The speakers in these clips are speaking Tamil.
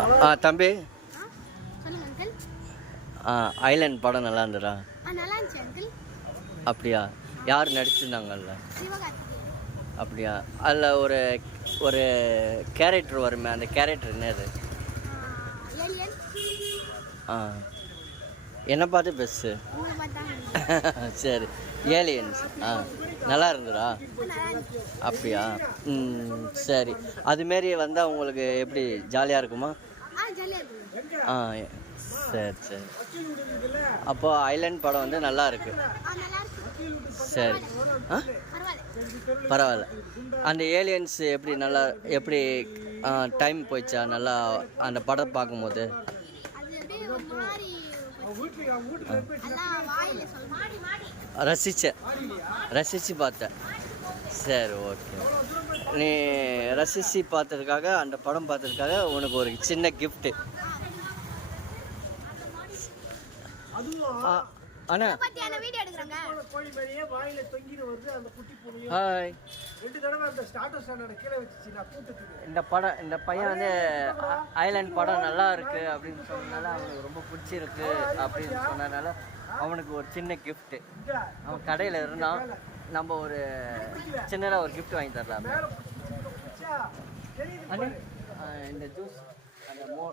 ஆ தம்பி. ஆ ஐலண்ட் படம் நல்லா இருந்ததா? அப்படியா? யார் நடிச்சிருந்தாங்கல்ல? அப்படியா? அதில் ஒரு ஒரு கேரக்டர் வருமே அந்த கேரக்டர் என்னது ஆ என்ன பார்த்து பெஸ்ட்டு சரி. ஏலியன்ஸ் ஆ நல்லா இருந்துச்சு. அப்படியா? ம் சரி. அதுமாரி வந்தால் உங்களுக்கு எப்படி ஜாலியாக இருக்குமா? ஆ சரி சரி. அப்போ ஐலண்ட் படம் வந்து நல்லா இருக்கு. சரி. ஆ? பரவாயில்ல. அந்த ஏலியன்ஸ் எப்படி நல்லா எப்படி டைம் போயிடுச்சா? நல்லா அந்த படம் பார்க்கும்போது. ரசிச்சேன். ரசித்தேன் ரசித்து பார்த்தேன். சரி ஓகே நீ ரசித்து பார்த்ததுக்காக அந்த படம் பார்த்ததுக்காக உனக்கு ஒரு சின்ன கிஃப்ட்டு அண்ணா. ஹாய் இந்த படம் இந்த பையன் வந்து ஐலாண்ட் படம் நல்லா இருக்கு அப்படின்னு சொன்னனால அவனுக்கு ரொம்ப பிடிச்சிருக்கு அப்படின்னு சொன்னனால அவனுக்கு ஒரு சின்ன gift. இங்க. அவன் கடையில் இருந்தான். நம்ம ஒரு சின்னதாக ஒரு gift வாங்கி தரலாம். இந்த ஜூஸ் அந்த மோ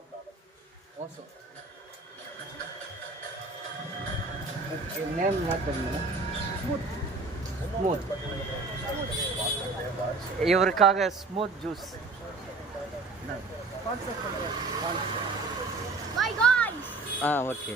மோசம். நேம் என்ன தெரியுமா? ஸ்மூத். இவருக்காக ஸ்மூத் ஜூஸ் ஆ ஓகே.